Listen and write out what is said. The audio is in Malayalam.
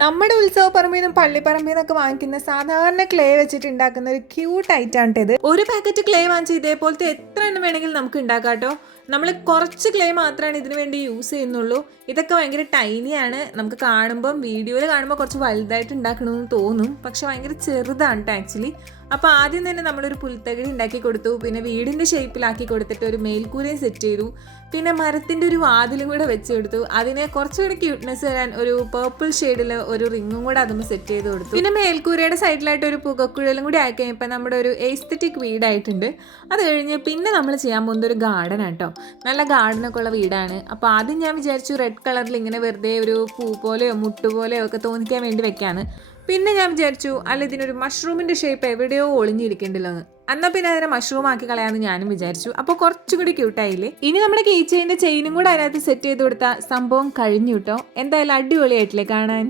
നമ്മുടെ ഉത്സവപ്പറമ്പിൽ നിന്നും പള്ളിപ്പറമ്പിൽ നിന്നൊക്കെ വാങ്ങിക്കുന്ന സാധാരണ ക്ലേ വെച്ചിട്ട് ഉണ്ടാക്കുന്ന ഒരു ക്യൂട്ട് ഐറ്റാണ് ഇത്. ഒരു പാക്കറ്റ് ക്ലേ വാങ്ങിച്ച് ഇതേപോലത്തെ എത്ര എണ്ണം വേണമെങ്കിലും നമുക്ക് ഉണ്ടാക്കാം കേട്ടോ. നമ്മൾ കുറച്ച് ക്ലേ മാത്രമാണ് ഇതിനു വേണ്ടി യൂസ് ചെയ്യുന്നുള്ളൂ. ഇതൊക്കെ ഭയങ്കര ടൈനിയാണ്. നമുക്ക് കാണുമ്പം വീഡിയോയിൽ കാണുമ്പോൾ കുറച്ച് വലുതായിട്ട് ഉണ്ടാക്കണമെന്ന് തോന്നും, പക്ഷെ ഭയങ്കര ചെറുതാണ് കേട്ടോ ആക്ച്വലി. അപ്പോൾ ആദ്യം തന്നെ നമ്മളൊരു പുൽത്തകിടി ഉണ്ടാക്കി കൊടുത്തു. പിന്നെ വീടിൻ്റെ ഷേപ്പിലാക്കി കൊടുത്തിട്ട് ഒരു മേൽക്കൂരയും സെറ്റ് ചെയ്തു. പിന്നെ മരത്തിൻ്റെ ഒരു വാതിലും കൂടെ വെച്ച് കൊടുത്തു. അതിനെ കുറച്ചുകൂടി ക്യൂട്ട്നെസ് തരാൻ ഒരു പേർപ്പിൾ ഷെയ്ഡിൽ ഒരു റിങ്ങും കൂടെ അതും സെറ്റ് ചെയ്ത് കൊടുത്തു. പിന്നെ മേൽക്കൂരയുടെ സൈഡിലായിട്ട് ഒരു പുകക്കുഴലും കൂടി ആക്കി കഴിഞ്ഞപ്പോൾ നമ്മുടെ ഒരു എസ്തെറ്റിക് വീടായിട്ടുണ്ട്. അത് കഴിഞ്ഞ് പിന്നെ നമ്മൾ ചെയ്യാൻ പോകുന്നത് ഒരു ഗാർഡൻ ആട്ടോ. നല്ല ഗാർഡനൊക്കെ ഉള്ള വീടാണ്. അപ്പോൾ ആദ്യം ഞാൻ വിചാരിച്ചു റെഡ് കളറിൽ ഇങ്ങനെ വെറുതെ ഒരു പൂ പോലെയോ മുട്ട് പോലെയോ ഒക്കെ തോന്നിക്കാൻ വേണ്ടി വെക്കാണ്. പിന്നെ ഞാൻ വിചാരിച്ചു അല്ല ഇതിനൊരു മഷ്റൂമിൻ്റെ ഷേപ്പ് എവിടെയോ ഒളിഞ്ഞിരിക്കണ്ടല്ലോ എന്ന്. എന്നാൽ പിന്നെ അതിനെ മഷ്റൂം ആക്കി കളയാമെന്ന് ഞാനും വിചാരിച്ചു. അപ്പോൾ കുറച്ചുകൂടി ക്യൂട്ടായില്ലേ. ഇനി നമ്മുടെ കീ ചെയിൻ്റെ ചെയിനും കൂടെ അതിനകത്ത് സെറ്റ് ചെയ്ത് കൊടുത്ത സംഭവം കഴിഞ്ഞു കേട്ടോ. എന്തായാലും അടിപൊളിയായിട്ടില്ലേ കാണാൻ.